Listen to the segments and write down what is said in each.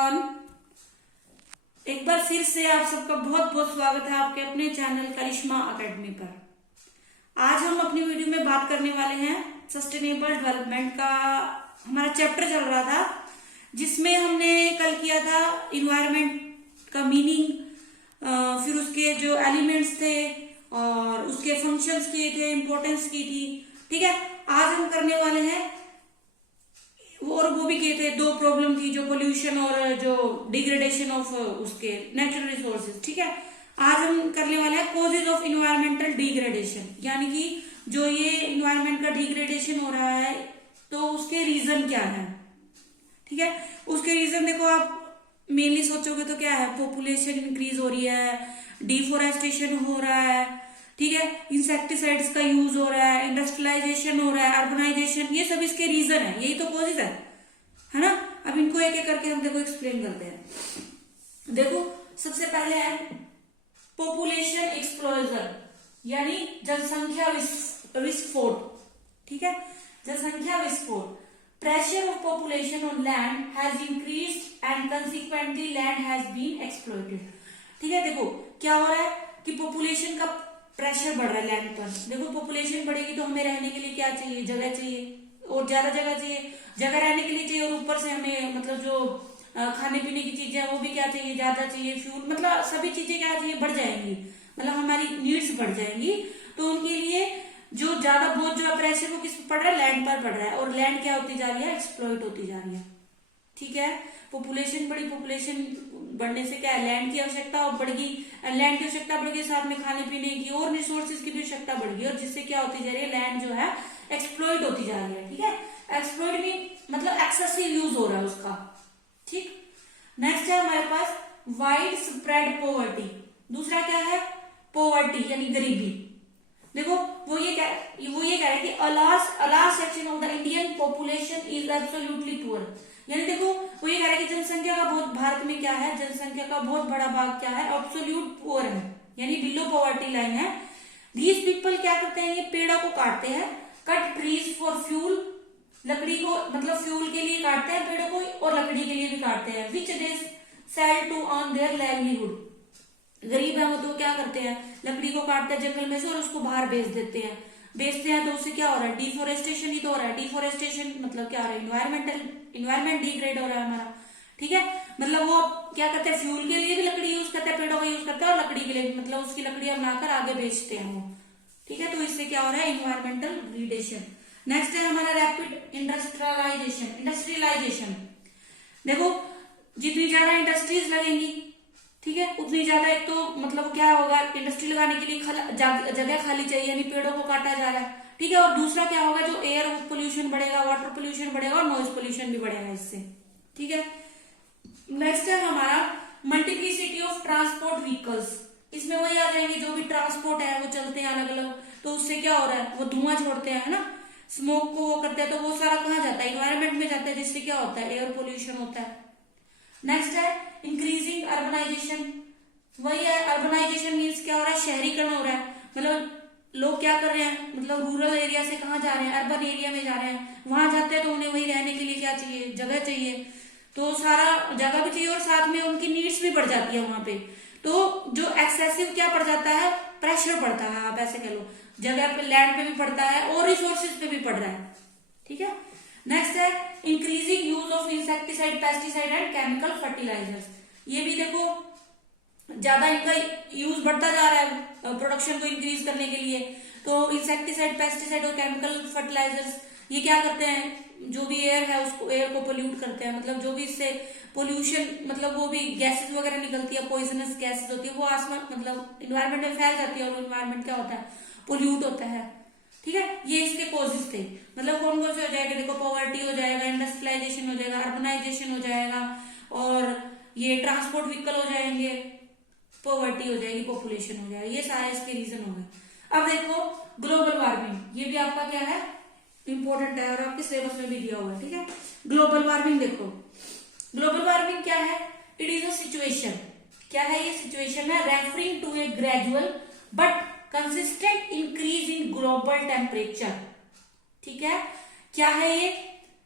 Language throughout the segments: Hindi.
एवरीवन, एक बार फिर से आप सबका बहुत बहुत स्वागत है आपके अपने चैनल करिश्मा एकेडमी पर। आज हम अपनी वीडियो में बात करने वाले हैं सस्टेनेबल डेवलपमेंट का। हमारा चैप्टर चल रहा था जिसमें हमने कल किया था इन्वायरमेंट का मीनिंग, फिर उसके जो एलिमेंट्स थे और उसके फंक्शंस किए थे, इंपॉर्टेंस की थी। ठीक है, आज हम करने वाले हैं और वो भी किए थे। दो प्रॉब्लम थी, जो पोल्यूशन और जो डिग्रेडेशन ऑफ उसके नेचुरल रिसोर्सेज। ठीक है, आज हम करने वाले हैं कॉजेज ऑफ इन्वायरमेंटल डिग्रेडेशन, यानी कि जो ये इन्वायरमेंट का डिग्रेडेशन हो रहा है तो उसके रीजन क्या है। ठीक है, उसके रीजन देखो, आप मेनली सोचोगे तो क्या है, पॉपुलेशन इंक्रीज हो रही है, डिफोरेस्टेशन हो रहा है, ठीक है, इंसेक्टिसाइड्स का यूज हो रहा है, इंडस्ट्रियलाइजेशन हो रहा है, अर्बनाइजेशन, ये सब इसके रीजन है, यही तो कॉजेज है ना। अब इनको एक एक करके हम देखो एक्सप्लेन करते हैं। देखो, सबसे पहले है पॉपुलेशन एक्सप्लोजन, यानी जनसंख्या विस्फोट। ठीक है, जनसंख्या विस्फोट। Pressure of population on land has increased and consequently land has been exploited. ठीक है, देखो क्या हो रहा है कि पॉपुलेशन का प्रेशर बढ़ रहा है लैंड पर। देखो, पॉपुलेशन बढ़ेगी तो हमें रहने के लिए क्या चाहिए, जगह चाहिए, और ज्यादा जगह चाहिए, जगह रहने के लिए चाहिए, और ऊपर से हमें मतलब जो खाने पीने की चीजें वो भी क्या चाहिए, ज्यादा चाहिए, फ्यूल, मतलब सभी चीजें क्या चाहिए, बढ़ जाएंगी, मतलब हमारी नीड्स बढ़ जाएंगी। तो उनके लिए जो ज्यादा बहुत जो प्रेशर वो किस पर पड़ रहा है, लैंड पर पड़ रहा है, और लैंड क्या होती जा रही है, एक्सप्लॉइट होती जा रही है। ठीक है, पॉपुलेशन बढ़ी, पॉपुलेशन बढ़ने से क्या है, लैंड की आवश्यकता बढ़ गई, लैंड की आवश्यकता बढ़ गई, साथ में खाने पीने की और रिसोर्सेज की भी आवश्यकता बढ़ गई, और जिससे क्या होती जा रही है, लैंड जो है एक्सप्लॉइट होती जा रही है। ठीक है, एक्सप्लॉइट भी मतलब एक्सेसिव यूज हो रहा है उसका। ठीक, नेक्स्ट है हमारे पास वाइड स्प्रेड पॉवर्टी। दूसरा क्या है, पॉवर्टी यानी गरीबी। देखो, वो ये कह रहा है कि a large section of the Indian population is absolutely poor। यानी देखो, वो ये कह रहा है कि जनसंख्या का बहुत, भारत में क्या है, जनसंख्या का बहुत बड़ा भाग क्या है, एब्सोल्यूट पुअर है, यानी बिलो पॉवर्टी लाइन है। दीज पीपल क्या करते हैं, ये पेड़ों को काटते हैं, कट ट्रीज फॉर फ्यूल, लकड़ी को मतलब फ्यूल के लिए काटते हैं पेड़ों को, और लकड़ी के लिए भी काटते हैं, which they sell to earn their livelihood. गरीब है वो तो क्या करते हैं, लकड़ी को काटते हैं जंगल में से और उसको बाहर बेचते हैं, तो उससे क्या हो रहा है, डिफोरेस्टेशन ही तो हो रहा है। डिफोरेस्टेशन मतलब क्या हो रहा है, इन्वायरमेंट डिग्रेड हो रहा है हमारा। ठीक है, मतलब वो क्या करते हैं, फ्यूल के लिए भी लकड़ी यूज करते हैं, पेड़ों का यूज करते हैं, और लकड़ी के लिए भी, मतलब उसकी लकड़ियां बनाकर आगे बेचते हैं वो। ठीक है, तो इससे क्या हो रहा है, इन्वायरमेंटल डिग्रेडेशन। नेक्स्ट है हमारा रैपिड इंडस्ट्रियलाइजेशन। देखो, जितनी ज्यादा इंडस्ट्रीज लगेंगी, ठीक है, उतनी ज्यादा एक तो मतलब क्या होगा, इंडस्ट्री लगाने के लिए जगह खाली चाहिए, यानी पेड़ों को काटा जा रहा है। ठीक है, और दूसरा क्या होगा, जो एयर पोल्यूशन बढ़ेगा, वाटर पोल्यूशन बढ़ेगा, और नॉइज पोल्यूशन भी बढ़ेगा इससे। ठीक है, नेक्स्ट है हमारा मल्टीप्लिसिटी ऑफ ट्रांसपोर्ट व्हीकल्स। इसमें वही आ जाएंगे, जो भी ट्रांसपोर्ट है वो चलते हैं अलग अलग, तो उससे क्या हो रहा है, वो धुआं छोड़ते हैं, है ना, स्मोक को वो करते हैं, तो वो सारा कहाँ जाता है, इन्वायरमेंट में जाता है, जिससे क्या होता है, एयर पोल्यूशन होता है। नेक्स्ट है इंक्रीजिंग अर्बनाइजेशन। वही है, अर्बनाइजेशन मीन्स क्या हो रहा है, शहरीकरण हो रहा है, मतलब लोग क्या कर रहे हैं, मतलब रूरल एरिया से कहाँ जा रहे हैं, अर्बन एरिया में जा रहे हैं, वहां जाते हैं तो उन्हें वही रहने के लिए क्या चाहिए, जगह चाहिए, तो सारा जगह भी चाहिए, और साथ में उनकी नीड्स भी बढ़ जाती है वहां पे। तो जो एक्सेसिव क्या पड़ जाता है, प्रेशर पड़ता है, आप ऐसे कह लो, जगह पे, लैंड पे भी पड़ता है, और रिसोर्सेज पे भी पड़ रहा है। ठीक है, नेक्स्ट है increasing use of insecticide, pesticide and chemical fertilizers. ये भी देखो, ज्यादा इनका यूज बढ़ता जा रहा है प्रोडक्शन को इंक्रीज करने के लिए। तो इंसेक्टिसाइड, पेस्टिसाइड और केमिकल फर्टिलाइजर्स ये क्या करते हैं, जो भी एयर है उसको, एयर को पोल्यूट करते हैं, मतलब जो भी इससे पोल्यूशन, मतलब वो भी गैसेस वगैरह निकलती है, पॉइजनस गैसेस होती है, वो आसमान मतलब इन्वायरमेंट में फैल जाती है, और इन्वायरमेंट क्या होता है, पोल्यूट होता है। ठीक है, ये इसके कॉजेज थे, मतलब कौन कौन से हो जाएगा, देखो, पॉवर्टी हो जाएगा, इंडस्ट्रियलाइजेशन हो जाएगा, अर्बनाइजेशन हो जाएगा, और ये ट्रांसपोर्ट व्हीकल हो जाएंगे, पॉवर्टी हो जाएगी, पॉपुलेशन हो जाएगा, ये सारे इसके रीजन हो गए। अब देखो ग्लोबल वार्मिंग, ये भी आपका क्या है, इंपॉर्टेंट है, और आपके सिलेबस में भी दिया हुआ है। ठीक है, ग्लोबल वार्मिंग देखो, ग्लोबल वार्मिंग क्या है, इट इज अ सिचुएशन, क्या है ये सिचुएशन है, referring to a gradual but consistent increase in global temperature. ठीक है, क्या है ये,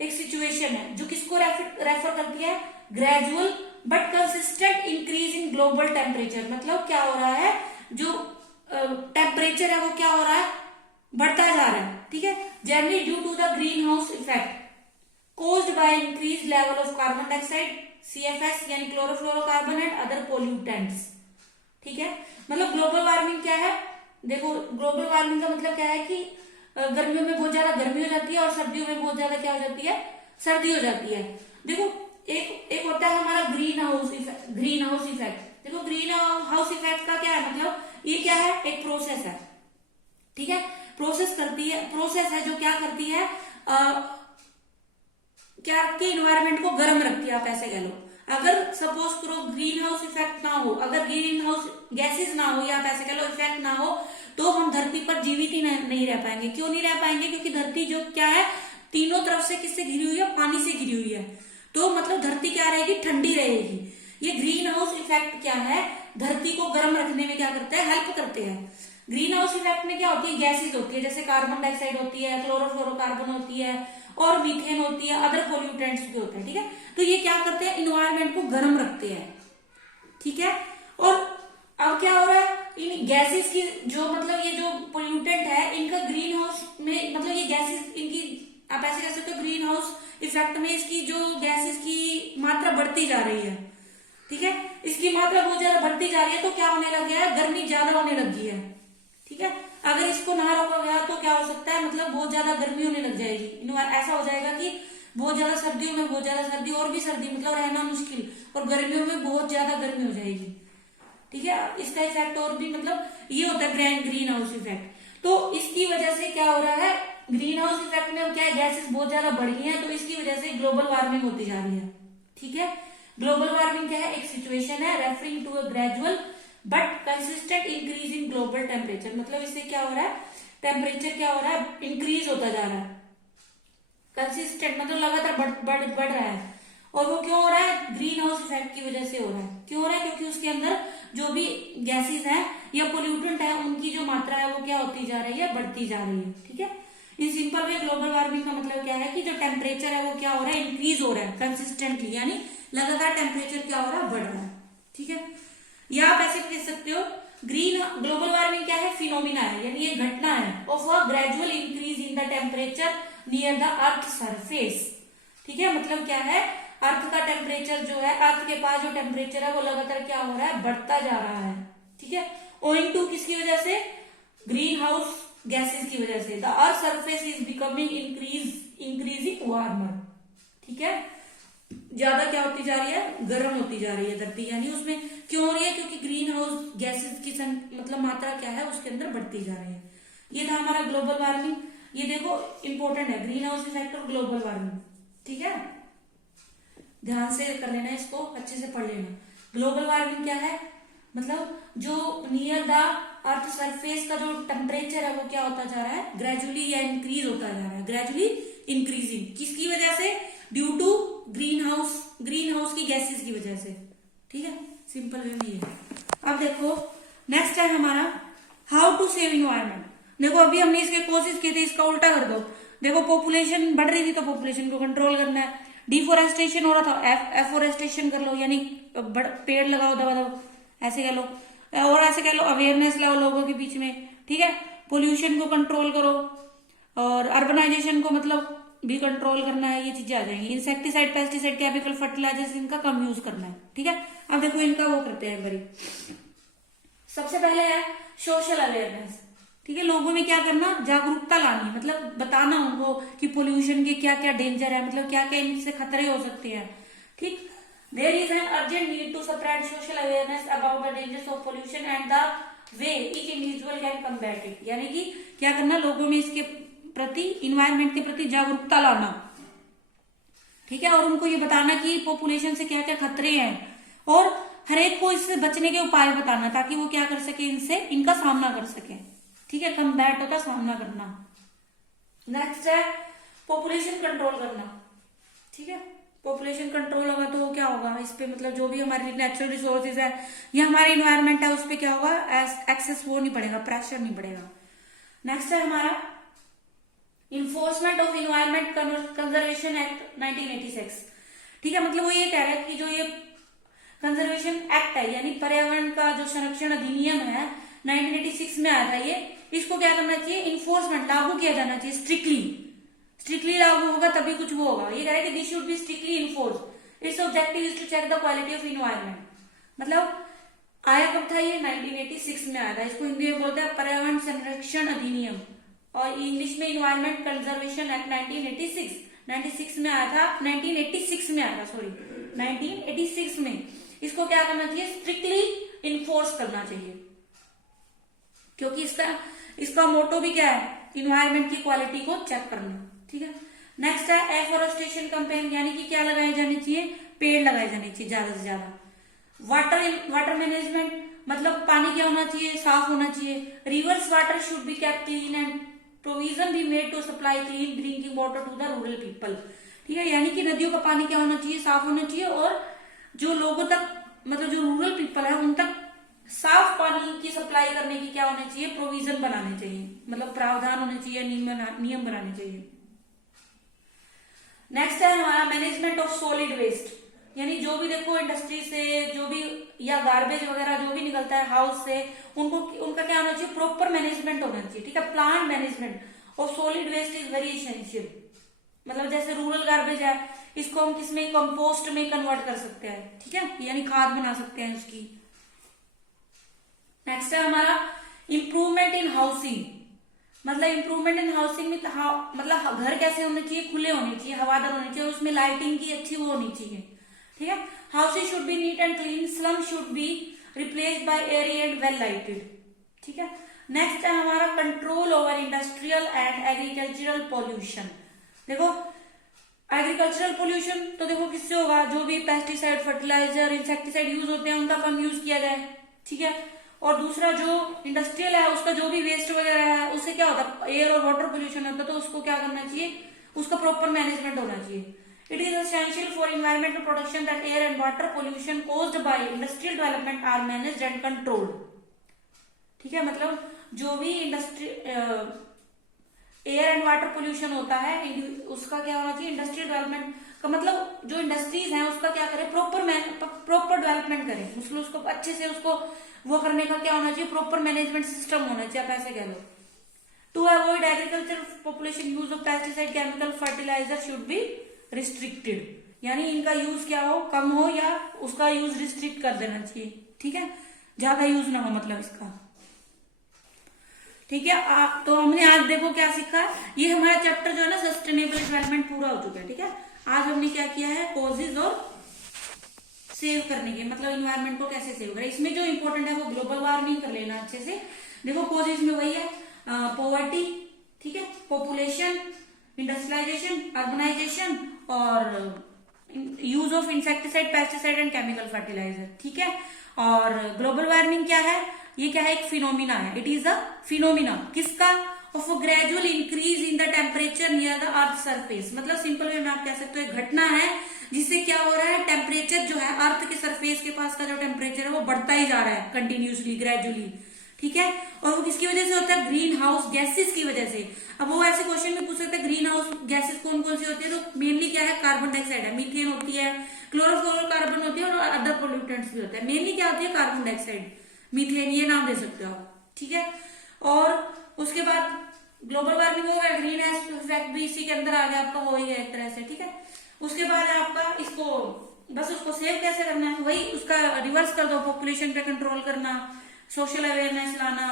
एक सिचुएशन है जो किसको रेफर करती है, gradual but consistent increase in global temperature. मतलब क्या हो रहा है, जो टेम्परेचर है वो क्या हो रहा है, बढ़ता जा रहा है। ठीक है, generally due to the greenhouse effect caused by increased level of carbon dioxide, CFS यानी क्लोरोफ्लोरोकार्बन एंड अदर पोल्यूटेंट्स। ठीक है, मतलब ग्लोबल वार्मिंग क्या है, देखो ग्लोबल वार्मिंग का मतलब क्या है कि गर्मियों में बहुत ज्यादा गर्मी हो जाती है और सर्दियों में बहुत ज्यादा क्या हो जाती है, सर्दी हो जाती है। देखो एक होता है हमारा ग्रीन हाउस इफेक्ट। देखो ग्रीन हाउस इफेक्ट का क्या है, मतलब ये क्या है, एक प्रोसेस है। ठीक है, प्रोसेस है जो क्या करती है, क्या आपके इन्वायरमेंट को गर्म रखती है, आप ऐसे कह लो। अगर सपोज करो ग्रीन हाउस इफेक्ट ना हो, अगर ग्रीन हाउस गैसेस ना हो, या आप ऐसे कह लो इफेक्ट ना हो, तो हम धरती पर जीवित ही नहीं रह पाएंगे। क्यों नहीं रह पाएंगे, क्योंकि धरती जो क्या है, तीनों तरफ से किससे घिरी हुई है, पानी से घिरी हुई है। तो मतलब धरती क्या रहेगी, ठंडी रहेगी। ये ग्रीन हाउस इफेक्ट क्या है, धरती को गर्म रखने में क्या करते हैं, हेल्प करते हैं। ग्रीन हाउस इफेक्ट में क्या होती है, गैसेज होती है, जैसे कार्बन डाइऑक्साइड होती है, क्लोरोफ्लोरोकार्बन होती है और मीथेन होती है, अदर पोल्यूटेंट्स भी होते हैं। ठीक है, तो ये क्या करते हैं, इन्वायरमेंट को गर्म रखते हैं। ठीक है, और अब क्या हो रहा है, इन गैसेस की जो मतलब ये जो पोल्यूटेंट है, इनका ग्रीन हाउस में मतलब ये गैसेस इनकी, आप ऐसे कह सकते हो ग्रीन हाउस इफेक्ट में इसकी जो गैसेस की मात्रा बढ़ती जा रही है। ठीक है, इसकी मात्रा बहुत ज्यादा बढ़ती जा रही है, तो क्या होने लग गया है, गर्मी ज्यादा होने लगी है। ठीक है, अगर इसको ना रोका गया तो क्या हो सकता है, मतलब बहुत ज्यादा गर्मी होने लग जाएगी। ऐसा हो जाएगा कि बहुत ज्यादा सर्दियों में बहुत ज्यादा सर्दी, और भी सर्दी मतलब रहना मुश्किल, और गर्मियों में बहुत ज्यादा गर्मी हो जाएगी। ठीक है, इसका इफेक्ट और भी मतलब ये होता है ग्रीन हाउस इफेक्ट। तो इसकी वजह से क्या हो रहा है, ग्रीन हाउस इफेक्ट में क्या है, गैसेस बहुत ज्यादा बढ़ गई है, तो इसकी वजह से ग्लोबल वार्मिंग होती जा रही है। ठीक है, ग्लोबल वार्मिंग क्या है, एक सिचुएशन है referring to a gradual but consistent increase in global temperature. मतलब इससे क्या हो रहा है, टेम्परेचर क्या हो रहा है, इंक्रीज होता जा रहा है। कंसिस्टेंट मतलब लगातार बढ़ रहा है, और वो क्यों हो रहा है, ग्रीन हाउस इफेक्ट की वजह से हो रहा है। क्यों हो रहा है, क्योंकि उसके अंदर जो भी गैसेस है या पोल्यूटेंट है, उनकी जो मात्रा है वो क्या होती जा रही है, बढ़ती जा रही है। ठीक है, in simple way global warming का मतलब क्या है कि जो टेम्परेचर है वो क्या हो रहा है, इंक्रीज हो रहा है कंसिस्टेंटली, यानी लगातार टेम्परेचर क्या हो रहा है, बढ़ रहा है। ठीक है, या आप ऐसे कह सकते हो ग्लोबल वार्मिंग क्या है, फिनोमिना है, यानी ये घटना है of a gradual increase in the temperature near the earth surface. ठीक है, मतलब क्या है, अर्थ का टेम्परेचर जो है, अर्थ के पास जो टेम्परेचर है वो लगातार क्या हो रहा है, बढ़ता जा रहा है। ठीक है, ओइंग टू किसकी वजह से, ग्रीन हाउस गैसेस की वजह से। The earth surface is becoming increasing warmer. ठीक है, ज्यादा क्या होती जा रही है, गर्म होती जा रही है धरती, यानी उसमें क्यों हो रही है, क्योंकि ग्रीन हाउस गैसेस की मतलब मात्रा क्या है, उसके अंदर बढ़ती जा रही है। ये था हमारा ग्लोबल वार्मिंग। ये देखो इंपॉर्टेंट है, ग्रीन हाउस इफेक्ट और ग्लोबल वार्मिंग। ठीक है, ध्यान से कर लेना, इसको अच्छे से पढ़ लेना। ग्लोबल वार्मिंग क्या है, मतलब जो नियर द अर्थ सरफेस का जो टेम्परेचर है वो क्या होता जा रहा है, ग्रेजुअली या इंक्रीज होता जा रहा है, ग्रेजुअली इंक्रीजिंग। किसकी वजह से, ड्यू टू ग्रीन हाउस की गैसेस की वजह से। ठीक है, सिंपल वे में ये है। अब देखो नेक्स्ट है हमारा हाउ टू सेव इन्वायरमेंट। देखो अभी हमने इसके कोशिश की थी, इसका उल्टा कर दो। देखो पॉपुलेशन बढ़ रही थी तो पॉपुलेशन को कंट्रोल करना है, डिफोरेस्टेशन हो रहा था, एफोरेस्टेशन कर लो, यानी पेड़ लगाओ दबा दबा, ऐसे कह लो, और ऐसे कह लो अवेयरनेस लाओ लोगों के बीच में। ठीक है, पोल्यूशन को कंट्रोल करो, और अर्बनाइजेशन को मतलब भी कंट्रोल करना है, ये चीजें आ जाएंगी। इंसेक्टिसाइड, पेस्टिसाइड, केमिकल फर्टिलाइजर्स इनका कम यूज करना है। ठीक है, अब देखो इनका वो करते हैं बड़ी। सबसे पहले है सोशल अवेयरनेस। ठीक है, लोगों में क्या करना, जागरूकता लानी, मतलब बताना उनको कि पोल्यूशन के क्या क्या डेंजर है, मतलब क्या क्या इनसे खतरे हो सकते हैं। ठीक, there is an urgent need to spread social awareness about the dangers of pollution and the way each individual can combat it. यानी कि क्या करना, लोगों में इसके प्रति, इन्वायरमेंट के प्रति जागरूकता लाना। ठीक है, और उनको ये बताना कि पॉपुलेशन से क्या क्या खतरे हैं, और हर एक को इससे बचने के उपाय बताना, ताकि वो क्या कर सके, इनसे इनका सामना कर सके। ठीक है, कम्बैट होता सामना करना। नेक्स्ट है पॉपुलेशन कंट्रोल करना। ठीक है, पॉपुलेशन कंट्रोल होगा तो क्या होगा, इस पे मतलब जो भी हमारी नेचुरल रिसोर्सेज है या हमारे इन्वायरमेंट है, उस पे क्या होगा, एक्सेस वो नहीं पड़ेगा, प्रेशर नहीं पड़ेगा। नेक्स्ट है हमारा enforcement of environment conservation act 1986। ठीक है, मतलब वो ये कह रहा है कि जो ये कंजर्वेशन एक्ट है यानी पर्यावरण का जो संरक्षण अधिनियम है 1986 में आया था, ये इसको क्या करना चाहिए, इन्फोर्समेंट लागू किया जाना चाहिए, स्ट्रिक्टली लागू होगा तभी कुछ वो होगा। ये कह रहा है कि this should be strictly enforce. Its objective is to check the quality of environment. मतलब आया कब था ये, 1986 में आया था। इसको हिंदी में बोलते हैं पर्यावरण संरक्षण अधिनियम, और इंग्लिश में इन्वायरमेंट कंजर्वेशन एक्ट 1986 में आया था, 1986 में आया था, सॉरी 1986 में। इसको क्या करना चाहिए, स्ट्रिक्टली इन्फोर्स करना चाहिए, क्योंकि इसका मोटो भी क्या है, इन्वायरमेंट की क्वालिटी को चेक करना। ठीक है, नेक्स्ट है एफोरेस्टेशन कैंपेन, यानी कि क्या लगाए जाने चाहिए, पेड़ लगाए जाने चाहिए ज्यादा से ज्यादा। वाटर मैनेजमेंट, मतलब पानी क्या होना चाहिए, साफ होना चाहिए। Rivers water should be kept clean and provision be made to supply clean drinking water to the rural people. ठीक है, यानी कि नदियों का पानी क्या होना चाहिए, साफ होना चाहिए, और जो लोगों तक, मतलब जो रूरल पीपल है उन तक साफ पानी की सप्लाई करने की क्या होना चाहिए, प्रोविजन बनाने चाहिए, मतलब प्रावधान होने चाहिए, नियम बनाने चाहिए। नेक्स्ट है हमारा मैनेजमेंट ऑफ सॉलिड वेस्ट, यानी जो भी देखो इंडस्ट्री से जो भी या गार्बेज वगैरह जो भी निकलता है हाउस से, उनका क्या होना चाहिए, प्रॉपर मैनेजमेंट होना चाहिए। ठीक है, plant management of solid waste is very essential. मतलब जैसे रूरल गार्बेज है, इसको हम किसमें, कंपोस्ट में कन्वर्ट कर सकते हैं। ठीक है, यानी खाद बना सकते हैं उसकी। नेक्स्ट है हमारा इंप्रूवमेंट इन हाउसिंग, मतलब इंप्रूवमेंट इन हाउसिंग में मतलब घर कैसे होने चाहिए, खुले होने चाहिए, हवादार होने चाहिए, उसमें लाइटिंग की अच्छी वो होनी चाहिए। ठीक है, houses should be neat and clean, slum should be replaced by Airy and well lighted. ठीक है, नेक्स्ट है हमारा control over industrial and agricultural pollution. देखो एग्रीकल्चरल पोल्यूशन तो देखो किससे होगा, जो भी पेस्टिसाइड, फर्टिलाइजर, इंसेक्टिसाइड यूज होते हैं उनका कम यूज किया जाए। ठीक है, और दूसरा जो इंडस्ट्रियल है उसका जो भी वेस्ट वगैरह है उससे क्या होता है, एयर और वाटर पोल्यूशन होता है, तो उसको क्या करना चाहिए, उसका प्रॉपर मैनेजमेंट होना चाहिए। It is essential for environmental protection that air and water pollution caused by industrial development are managed and controlled. ठीक है, मतलब जो भी industry air and water pollution होता है उसका क्या होना चाहिए, इंडस्ट्रियल डेवलपमेंट का मतलब जो इंडस्ट्रीज हैं उसका क्या करें, प्रॉपर डेवलपमेंट करें, मतलब उसको अच्छे से उसको वो करने का क्या होना चाहिए, प्रॉपर मैनेजमेंट सिस्टम होना चाहिए, आप ऐसे कह लो। To avoid agriculture population use of pesticide chemical fertiliser should be restricted, यानी इनका यूज क्या हो, कम हो या उसका यूज रिस्ट्रिक्ट कर देना चाहिए। ठीक है, ज्यादा यूज ना हो मतलब इसका। ठीक है, तो हमने आज देखो क्या सीखा, ये हमारा चैप्टर जो है ना सस्टेनेबल डेवलपमेंट पूरा हो चुका है। ठीक है, आज हमने क्या किया है, कॉजेज और सेव करने के, मतलब इन्वायरमेंट को कैसे सेव करें। इसमें जो इंपॉर्टेंट है वो ग्लोबल वार्मिंग कर लेना अच्छे से। देखो कॉजेज में वही है, पॉवर्टी, ठीक है, पॉपुलेशन, इंडस्ट्रियलाइजेशन, अर्बनाइजेशन और use of insecticide, pesticide and chemical fertilizer. ठीक है, और ग्लोबल वार्मिंग क्या है, ये क्या है, एक फिनोमिना है। इट इज अ फिनोमिना किसका, of a gradual increase in the temperature near the earth surface. मतलब सिंपल वे में आप कह सकते हो एक घटना है जिससे क्या हो रहा है, टेम्परेचर जो है अर्थ के सरफेस के पास का जो टेम्परेचर है वो बढ़ता ही जा रहा है कंटिन्यूसली, ग्रेजुअली। ठीक है, और वो किसकी वजह से होता है, ग्रीन हाउस गैसेस की वजह से। अब वो ऐसे क्वेश्चन में पूछ सकते हैं ग्रीन हाउस गैसेस कौन कौन सी होती है, तो मेनली क्या है, कार्बन डाइऑक्साइड है, मीथेन होती है, क्लोरोफ्लोरोकार्बन होती है और अदर पोल्यूटेंट्स भी होता है। मेनली क्या होती है, कार्बन डाइऑक्साइड, मीथेन, ये नाम दे सकते हो आप। ठीक है, और उसके बाद ग्लोबल वार्मिंग हो गया, ग्रीन हाउस इफेक्ट भी इसी के अंदर आ गया, आपका हो ही गया एक तरह से। ठीक है, उसके बाद आपका इसको बस उसको सेव कैसे करना है, वही उसका रिवर्स कर दो, पॉपुलेशन पे कंट्रोल करना, सोशल अवेयरनेस लाना,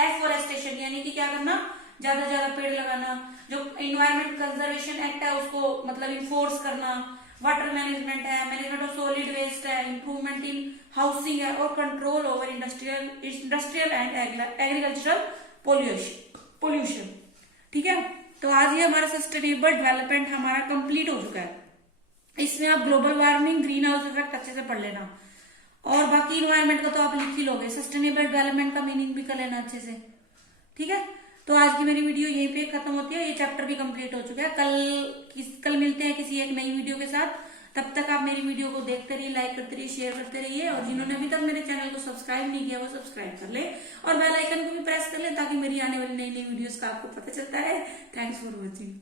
एफोरेस्टेशन यानी कि क्या करना, ज्यादा से ज्यादा पेड़ लगाना, जो इन्वायरमेंट कंजर्वेशन एक्ट है उसको मतलब इन्फोर्स करना, वाटर मैनेजमेंट है, मैनेजमेंट ऑफ सॉलिड वेस्ट है, इंप्रूवमेंट इन हाउसिंग है, और control over industrial and agricultural pollution. ठीक है, तो आज ये हमारा सस्टेनेबल डेवलपमेंट हमारा कंप्लीट हो चुका है। इसमें आप global warming, green house effect अच्छे से पढ़ लेना, और बाकी इन्वायरमेंट का तो आप लिख ही लोगे, सस्टेनेबल डेवलपमेंट का मीनिंग भी कर लेना अच्छे से। ठीक है, तो आज की मेरी वीडियो यहीं पे खत्म होती है, ये चैप्टर भी कंप्लीट हो चुका है। कल मिलते हैं किसी एक नई वीडियो के साथ। तब तक आप मेरी वीडियो को देखते रहिए, लाइक करते रहिए, शेयर करते रहिए, और जिन्होंने अभी तक मेरे चैनल को सब्सक्राइब नहीं किया वो सब्सक्राइब कर ले और बेल आइकन को भी प्रेस कर ले, ताकि मेरी आने वाली नई नई वीडियोस का आपको पता चलता है। Thanks for watching.